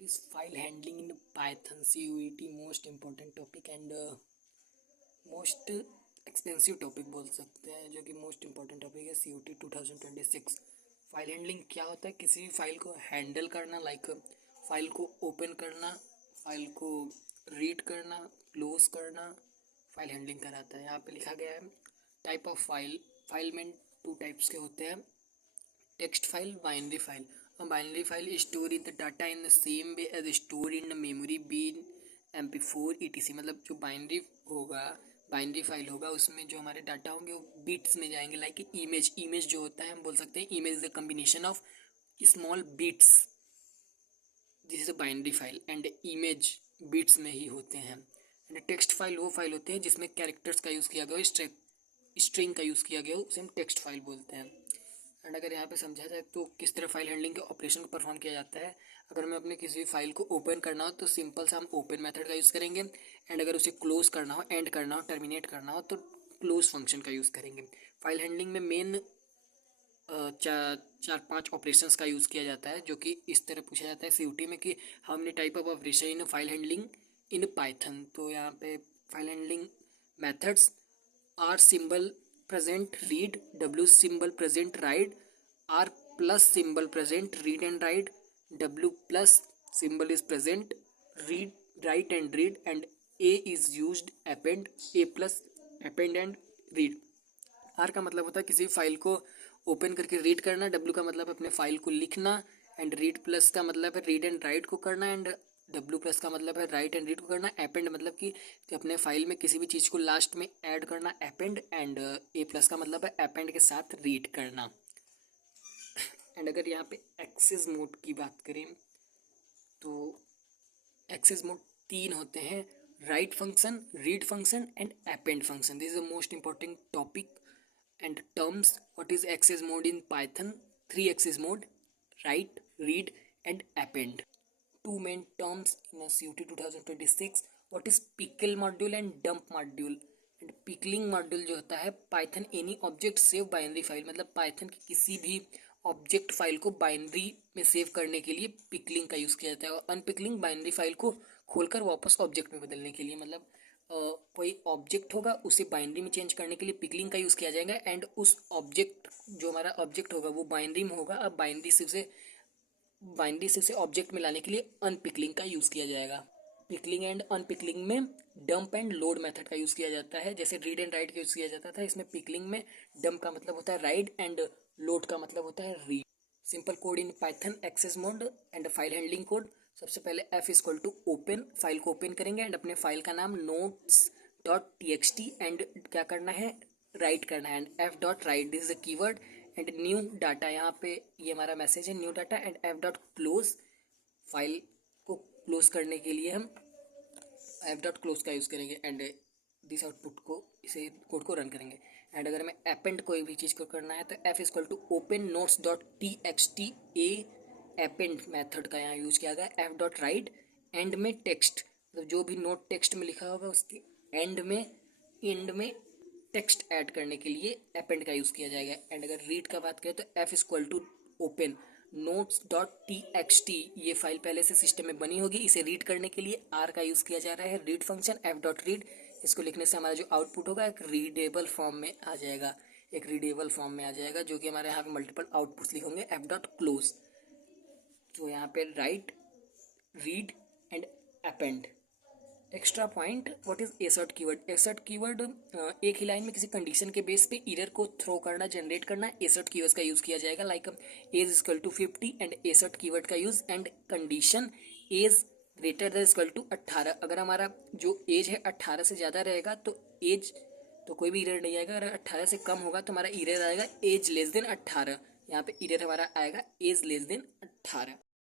Is file handling in Python CUET most important topic and most expensive topic बोल सकते हैं, जो कि मोस्ट इम्पॉर्टेंट टॉपिक है CUET 2026। फाइल हैंडलिंग क्या होता है? किसी भी फाइल को हैंडल करना, लाइक फाइल को ओपन करना, फाइल को रीड करना, क्लोज करना, फाइल हैंडलिंग कराता है। यहाँ पे लिखा गया है टाइप ऑफ फाइल। फाइल में टू टाइप्स के होते हैं, text file, binary file. Binary file store in the data in the same way as store in memory, bin MP4 ETC। मतलब जो बाइनरी फाइल होगा उसमें जो हमारे डाटा होंगे वो बिट्स में जाएंगे। लाइक इमेज जो होता है, हम बोल सकते हैं image is the combination of small bits, this is a binary file, and image bits में ही होते हैं। एंड टेक्स्ट फाइल वो फाइल होते हैं जिसमें कैरेक्टर्स का यूज़ किया गया हो, स्ट्रिंग का यूज़ किया गया हो, उसे हम टेक्स्ट फाइल बोलते हैं। एंड अगर यहाँ पे समझा जाए तो किस तरह फाइल हैंडलिंग के ऑपरेशन को परफॉर्म किया जाता है। अगर हमें अपने किसी भी फाइल को ओपन करना हो तो सिंपल सा हम ओपन मेथड का यूज़ करेंगे, एंड अगर उसे क्लोज करना हो, एंड करना हो, टर्मिनेट करना हो तो क्लोज फंक्शन का यूज़ करेंगे। फाइल हैंडलिंग में मेन चार पांच ऑपरेशंस का यूज़ किया जाता है, जो कि इस तरह पूछा जाता है CUET में कि how many type of operation in file handling in Python. तो यहाँ पे file handling methods are symbol present read, W symbol present write, R plus symbol present read and write, W plus symbol is present read write and read, and A is used append, A plus append and read. R का मतलब होता है किसी file को open करके read करना, W का मतलब अपने फाइल को लिखना, एंड रीड प्लस का मतलब है रीड एंड राइट को करना, एंड W प्लस का मतलब है राइट एंड रीड को करना। अपेंड मतलब कि अपने फाइल में किसी भी चीज़ को लास्ट में ऐड करना, अपेंड। एंड A प्लस का मतलब है अपेंड के साथ रीड करना। एंड अगर यहाँ पे एक्सेस मोड की बात करें तो एक्सेस मोड तीन होते हैं, right function, read function and append function. This is the most important topic and terms. What is access mode in Python? Three access mode: write, read and append. Two main terms in a CUET 2026. What is pickle module and dump module? And pickling module जो होता है Python any object save binary file, मतलब Python की किसी भी object file को binary में save करने के लिए पिकलिंग का यूज़ किया जाता है, और अनपिकलिंग बाइनरी फाइल को खोलकर वापस ऑब्जेक्ट में बदलने के लिए। मतलब कोई ऑब्जेक्ट होगा उसे बाइनरी में चेंज करने के लिए पिकलिंग का यूज़ किया जाएगा, एंड उस ऑब्जेक्ट जो हमारा ऑब्जेक्ट होगा वो बाइनरी में होगा, अब बाइनरी से उसे ऑब्जेक्ट में लाने के लिए अनपिकलिंग का यूज़ किया जाएगा। पिकलिंग एंड अनपिकलिंग में डंप एंड लोड मेथड का यूज़ किया जाता है, जैसे रीड एंड राइट का यूज़ किया जाता था। इसमें पिकलिंग में डंप का मतलब होता है राइट एंड लोड का मतलब होता है read. Simple code in Python access mode and file handling code. सबसे पहले F equal to open, file को ओपन करेंगे एंड अपने फाइल का नाम notes.txt एंड क्या करना है, राइट करना है, and F dot right, this is a keyword, and new data, यहाँ पे ये हमारा मैसेज है new data, and F dot close, file को क्लोज करने के लिए हम F डॉट क्लोज का यूज़ करेंगे, एंड दिस आउटपुट को, इसे कोड को रन करेंगे। एंड अगर हमें अपेंड कोई भी चीज़ को करना है तो F equal to open notes dot TXT, A append method का यहाँ यूज़ किया गया। F डॉट राइट, एंड में टेक्स्ट, मतलब जो भी नोट टेक्स्ट में लिखा होगा उसके एंड में टेक्स्ट ऐड करने के लिए अपेंड का यूज़ किया जाएगा। एंड अगर रीड का बात करें तो F equal to open notes.txt, ये फाइल पहले से सिस्टम में बनी होगी, इसे रीड करने के लिए R का यूज़ किया जा रहा है, read function F dot read. इसको लिखने से हमारा जो आउटपुट होगा एक रीडेबल फॉर्म में आ जाएगा, जो कि हमारे यहाँ पे मल्टीपल आउटपुट्स लिखेंगे F डॉट क्लोज। तो यहाँ पे right, read and append. Extra point, what is एसर्ट keyword? एसर्ट keyword एक ही लाइन में किसी कंडीशन के बेस पे एरर को थ्रो करना, जनरेट करना, एसर्ट कीवर्ड का यूज़ किया जाएगा। Like age equal to 50 and assert keyword का use, and condition age greater than equal to 18। अगर हमारा जो एज है 18 से ज़्यादा रहेगा तो कोई भी एरर नहीं आएगा। अगर 18 से कम होगा तो हमारा एरर आएगा एज लेस देन 18। यहाँ पे एरर हमारा आएगा एज लेस देन 18।